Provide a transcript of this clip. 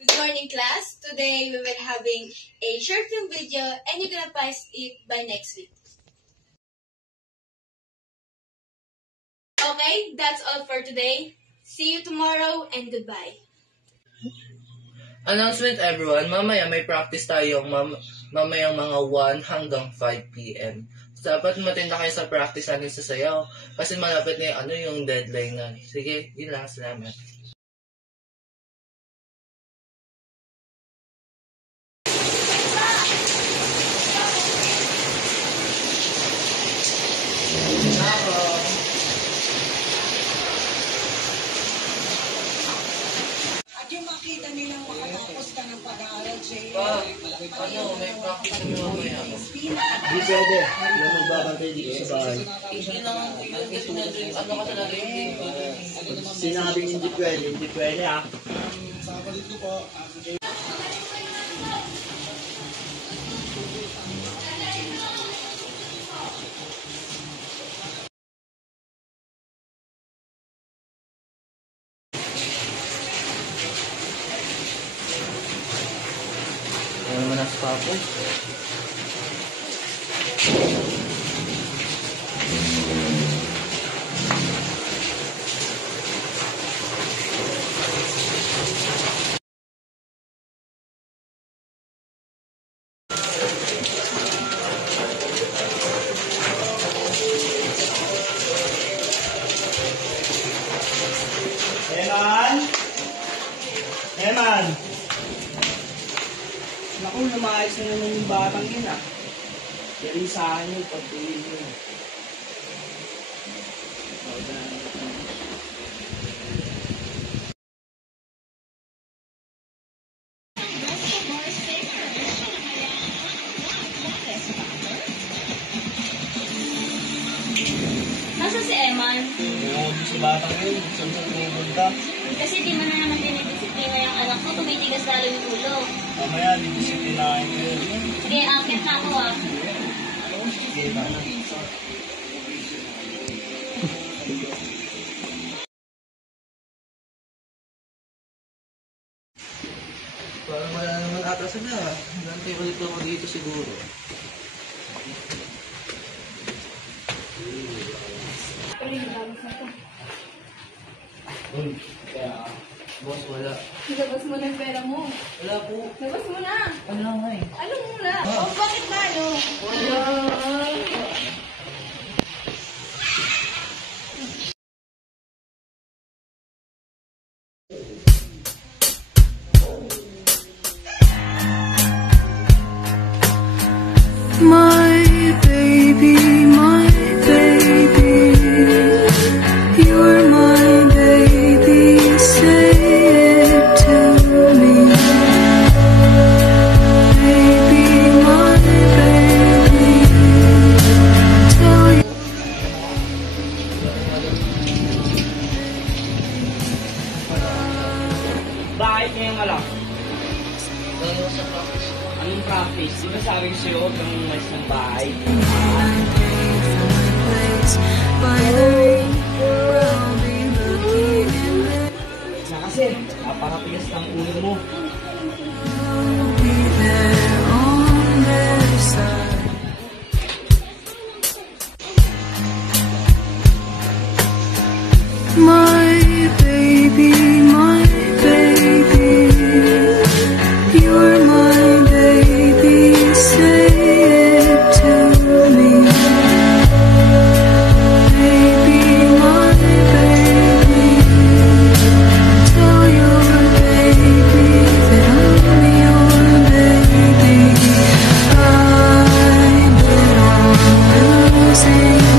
Good morning, class. Today we will having a short film video and you're gonna pass it by next week. Okay, that's all for today. See you tomorrow and goodbye. Announcement everyone, mamaya may practice tayo mamayang mga 1 hanggang 5 p.m. Dapat matinda kayo sa practice natin sa sayaw kasi malapit na yung deadline na. Sige, yun lang. Salamat. Yung makita nilang makatapos ka ng pag-aaral, Jay. May practice kami mamaya. Hindi pwede. Yung magbabantay dito sa bahay. Hindi lang kasi natin, Sinabing hindi pwede ah. Ano naman ang papo? Eman! Naku, lumayas na naman yung batang yun ah. Yari sa akin yung pagtuloy yun. Nasaan si Eman? Si batang yun, saan sa pupunta? Kasi di mo na naman dinidisiplina yung anak mo, tumitigas lalo yung ulo. Mamaya, didisipinahin ko yun. Sige, akit na ako ah. Sige, tama. Parang wala naman ata sila. Nantay ulit ako dito siguro. Boss, wala. Ilabas mo na yung pera mo. Wala po. Labas mo na. Wala nga eh. Ano muna? Oh, bakit ba ano? Wala. My baby, you're my baby, say it to me. Baby, my baby, tell you. Bakit ngayon ka lang? Dahil sa practice. Anong practice? Di ba sabi ko sa'yo, huwag kang umalis ng bahay? By the river, I'll be looking in the Na kasi, napakatigas ng ulo mo. I'll be there on their side. My baby, you're my baby, say it to me. Baby, my baby, tell your baby that I'm your baby. I bet on losing